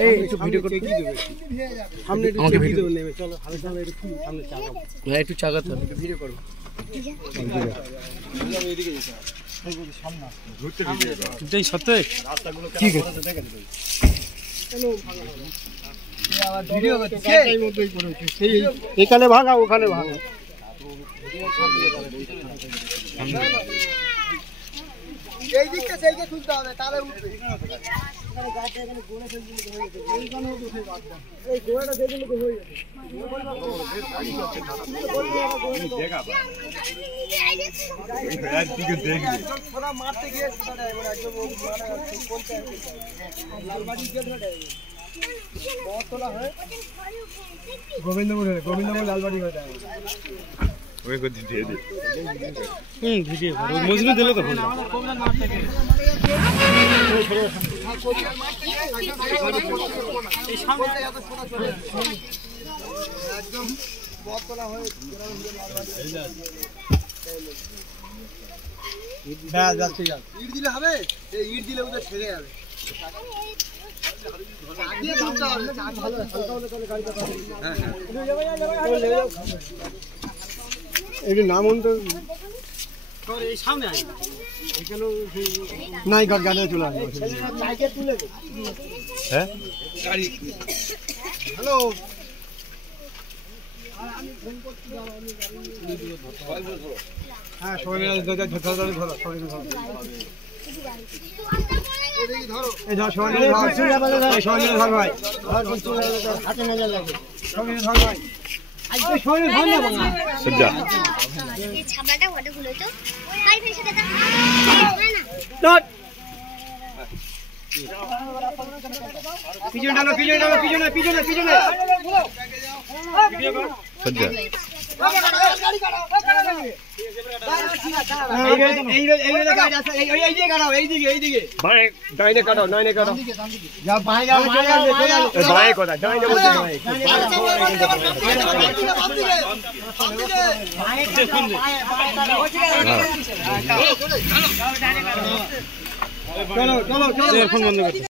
এই একটু ভিডিও করতে দিবে সামনে একটু আমাকে ভিডিও নেবে চলো হালকা হালকা একটু সামনে চাগাবো হ্যাঁ একটু চাগাতে হবে ভিডিও করব এইদিকে যেতে হবে সামনে ঘুরতে ভিডিও করো এটাই সত্যি রাস্তাগুলো কি করতে দেখেন চলো এই আবার ভিডিও করতে এই মধ্যেই করে সেই এখানে ভাগা ওখানে ভাগা এই দিকটা সেইকে তুলতে হবে তাহলে উঠবে এখানে গাছটা এখানে গোড়া ফেলতে হয়ে গেছে এইখানেও উঠে গাছটা এই গোড়াটা দেখলে তো হয়ে যাবে দেখা ভাই এই দিকে দেখবি পুরো মারতে গিয়ে সেটা এবার একদম মারা কোনটা লালবাড়ি গেট ধরে বতলা হয় গোবিন্দপুর লালবাড়ি হয়ে যায় ওই কত দিয়ে দে ভিডিও মজনু দিলে তো ভালো আমাদের কোবরান মাঠ থেকে এই সামনে এত ছোট ছোট একদম বতলা হয়ে ব্যাস ব্যাস ঠিক আছে ইট দিলে হবে এই ইট দিলে ওদের ছেড়ে যাবে আগে তুলতে হবে ভালো হালকা হলে চলে গাড়িটা হ্যাঁ হ্যাঁ এই নাম তো তোর এই সামনে আই এখানে নাই গাড়ি চলে আসবে সাইকেল তুলে দে হ্যাঁ গাড়ি হ্যালো আমি ফোন করতে যাব আমি গাড়ি হ্যাঁ সবাই মিলে ধরো সবাই মিলে ধরো এই ধরো এই ধরো সবাই মিলে ধরো সবাই মিলে ধরো ভাই হাতে নজর লাগে সবাই মিলে ধরো ভাই আজকে সবাই ধর না বাবা সজ্জা এই ছাবাটা ওটা খুলে তো ভাই ফেসে দে না ডট পিছনে ডালো পিছনে ভিডিও করো সজ্জা গাড়ি কাটাও এই গাড়ি আছে এই দিকে কাটাও এই দিকে বাঁয়ে ডাইনে কাটাও যা বাঁয়ে যাও বাঁয়ে কথা ডাইনে বলতে বাঁয়ে চলো ফোন বন্ধ করো